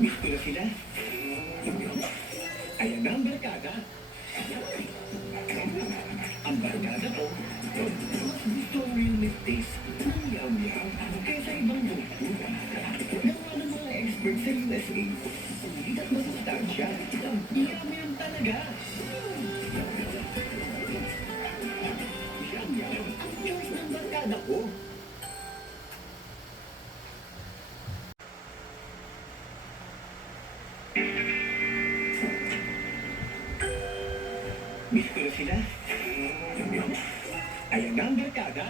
Miss ko na sila. Ayan na ang barkada. Ang barkada ko, mas gusto ang real meat taste. Yum-yum. Kaysa ibang luto. Gawa ng mga experts sa USA. Sulit at masustansya. Yum-yum talaga. Yum-yum. Ang choice ng barkada ko. Miss ko na sila. Ayan na ang barkada.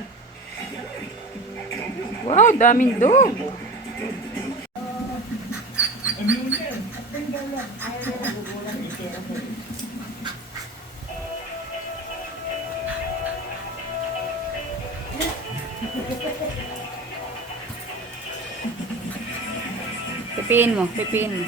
Wow, daming dog. Pipiin mo, pipiin mo.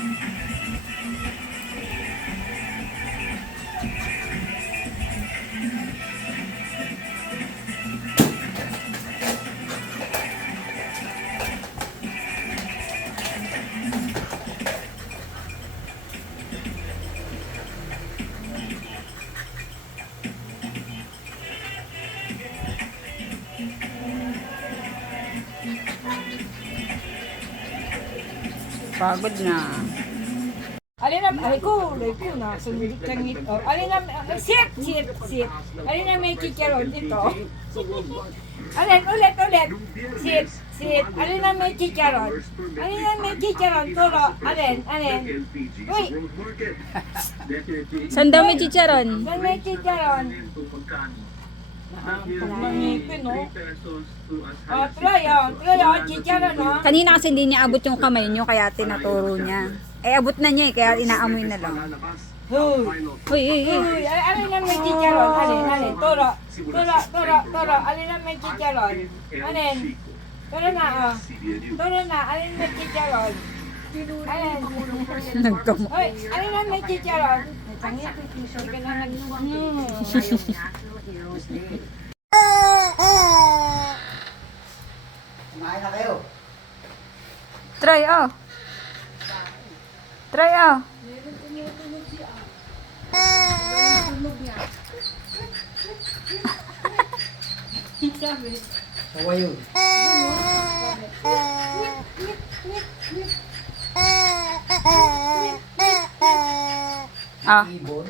Pagod na. Alin na, ay ko na, sundit lang ito. Alin na, sit. Alin na may chicharon dito. Alin, ulit. Sit. Alin na may chicharon. Turo. Alin. Uy, Saan daw may chicharon? saan may chicharon? Mangipin, no? Tuloy, chicharon, no? Kanina kasi hindi niya abot yung kamay niyo kaya tinaturo niya. Eh abot na niya kaya inaamoy na lang. Uy. Uy, alin na may chicharon? Alin, turo. Alin na may chicharon? Alin? Turo na, alin may chicharon? Alin? Nagkamo. Uy, alin na may chicharon? Pangit, hindi ka na Kumain na kayo. Try oh. Tawa yun. Ah. Ibon.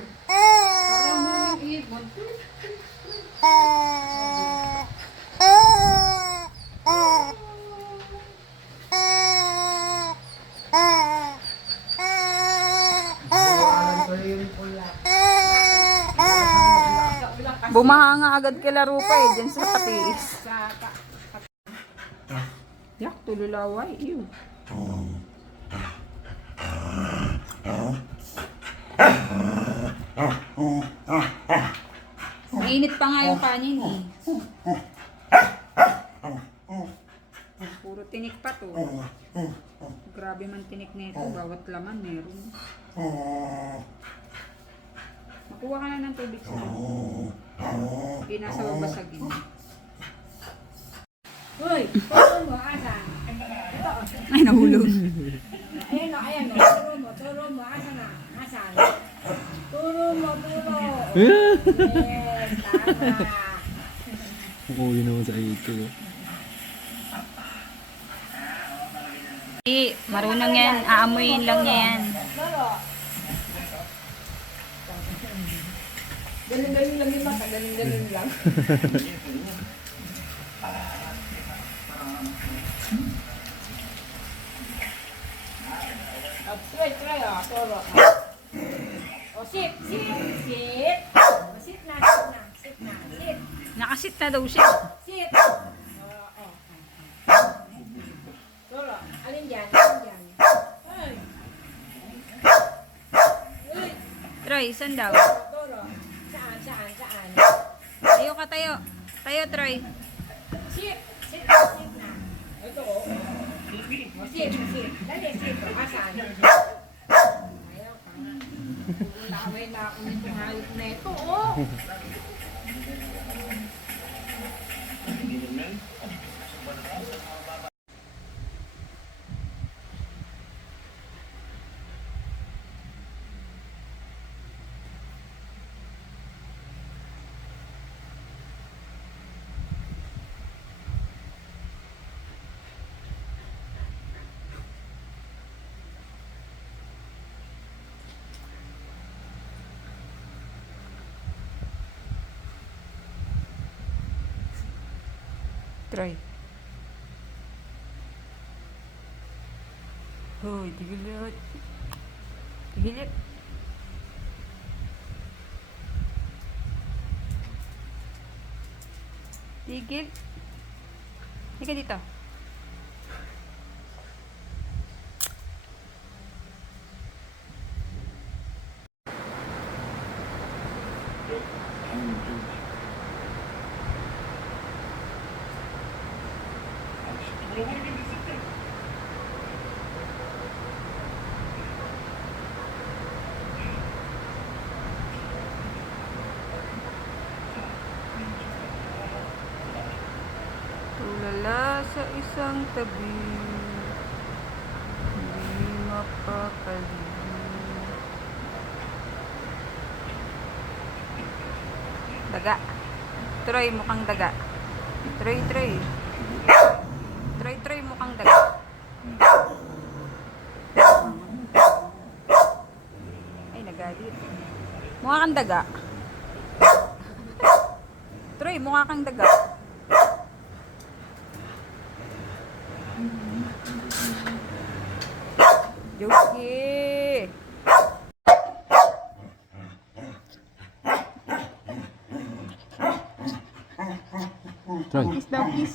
Buwanan ko yung pula. Bumahanga agad kay Larupa eh, dyan sa patiis. Yak, tululaway. Ew. Mainit pa nga yung kanin eh. Puro tinik pa to. Grabe man tinik nito, bawat laman meron. Makuha ka na ng tubig sa hindi nasa babasagin. Uy, turo mo, asan? Ay, nahulog. Ayan o, turo mo, asan na? Asan? Turo mo. Yes, tama. Uuwi naman sa ito. Hindi, marunong yan. Aamuyin lang niya yan. Turo. Galing lang yung mata, galing lang. Try, turo. O, sit. O, sit na. Nakasit na daw siya. Sit. Turo, alin dyan? Ay. Uy, Troy, saan daw? turo. Saan? Tayo ka, tayo. Tayo, Troy. Sit na. Ito, o. O, sit. Dali, sit. Asan? Ayaw ka. Lamay na ako nitong hayop na ito, oh. Try. Hoy, tigilit. Tigilit. Tigil. Halika dito. Tulala sa isang tabi, hindi mapakali. Daga. Troy, mukhang daga. Troy, Troy. Troy, Troy, mukhang daga. Ay, nagalit. Mukha kang daga. Troy, mukha kang daga. Joki. Troy. Kiss daw, kiss.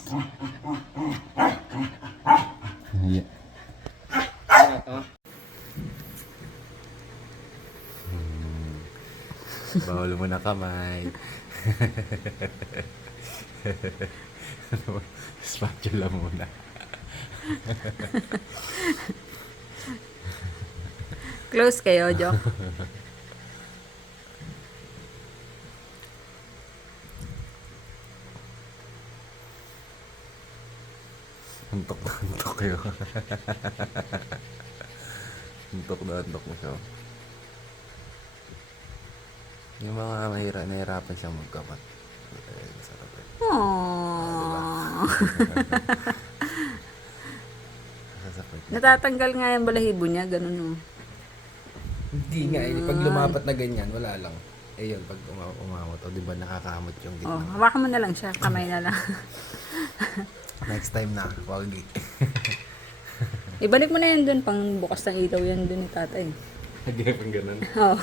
Yeah. Bawal mo na kamay. Spatula muna. Close kayo, Jok. Antok na antok kayo. Antok na antok mo siya. Yung mga nahirapan siyang magkapat. Sarap eh. Aww. Sasakit. Natatanggal nga yung balahibo niya, ganun oh. Hindi nga eh. Pag lumapat na ganyan, wala lang. Eh yun, pag umamot, o diba nakakamot yung Oh, gitna. hawakan mo na lang siya, kamay na lang. Next time na, wag. Ibalik mo na yan dun, pang bukas ng ilaw yan dun ni tatay. Lagyan pang ganun. Oh.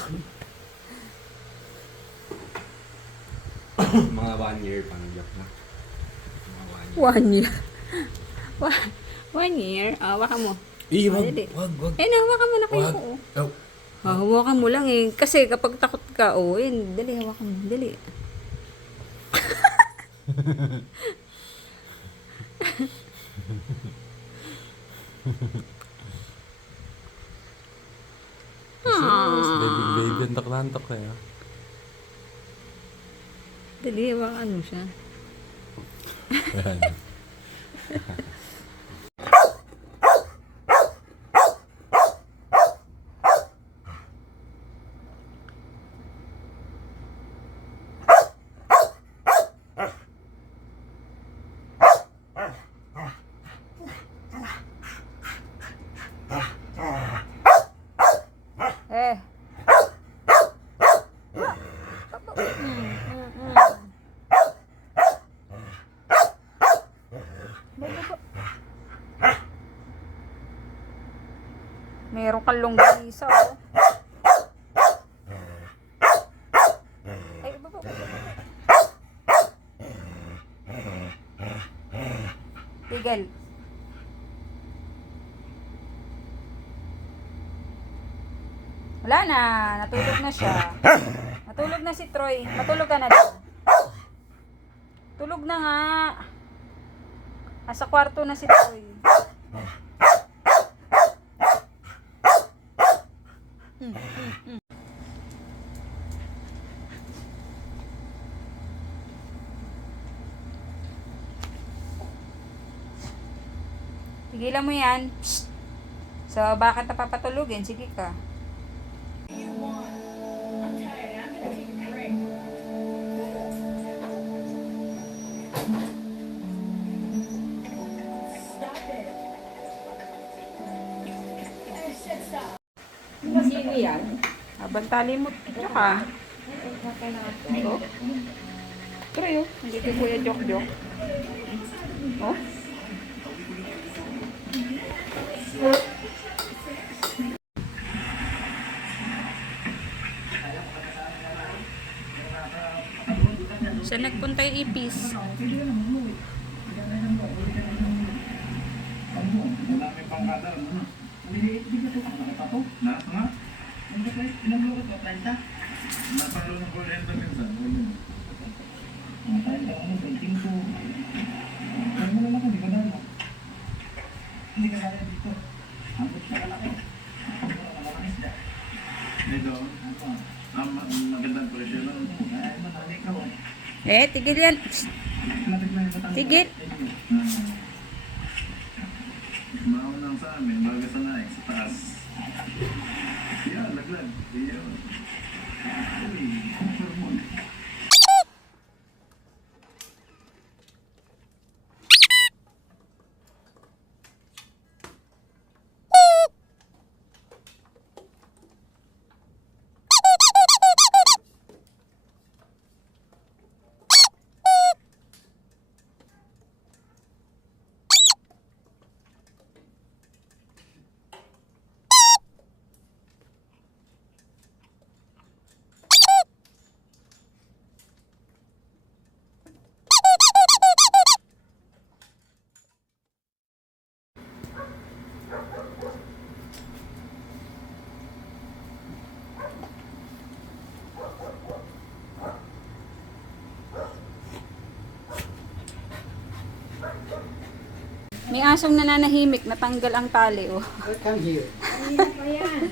Mga 1 year pang joke na. Mga 1 year. 1 year. 1 year? Ah, hawakan mo. Wag, Dali. wag. Eh, nahawakan mo na kayo Wag. ko. Oh. Ah, hawakan mo lang eh. Kasi kapag takot ka, oh, eh, dali, hawakan mo. Dali. Baby, antok na antok kayo. Dali, hawakan mo siya. Eh. Meron kang longganisa, oh. Ay, baba. Tigil. Wala na, natulog na siya. Natulog na si Troy. Matulog ka na din. Tulog na nga. Nasa kwarto na si Troy. Tigilan mo yan. Psst. So, bakit napapatulogin? Sige ka. Sino yan? Habang tali mo, tsaka. Oh. Pero yun, hindi ko kuya joke-joke. Oh. Saan nagpunta yung ipis? Marami pang kadal. Maliliit din ito. Nakatato. Nasa nga. Ilang lukot ba? 30? Napalo ng 40 minsan. Tayo ka ano, 25. Kaya mo naman hindi ka dala. Hindi ka dala dito. Ambot sa kalaki. Malaking isda. Dito? Magandang presyo lang. Ay, manalik ka. Tigil yan. Psst. Tigil. Maunang sa amin, bago sa naik, sa taas. Yeah, laglag. Yeah. Uy, hormone. May asong nananahimik, natanggal ang tali, oh. Come here. Kanina pa yan.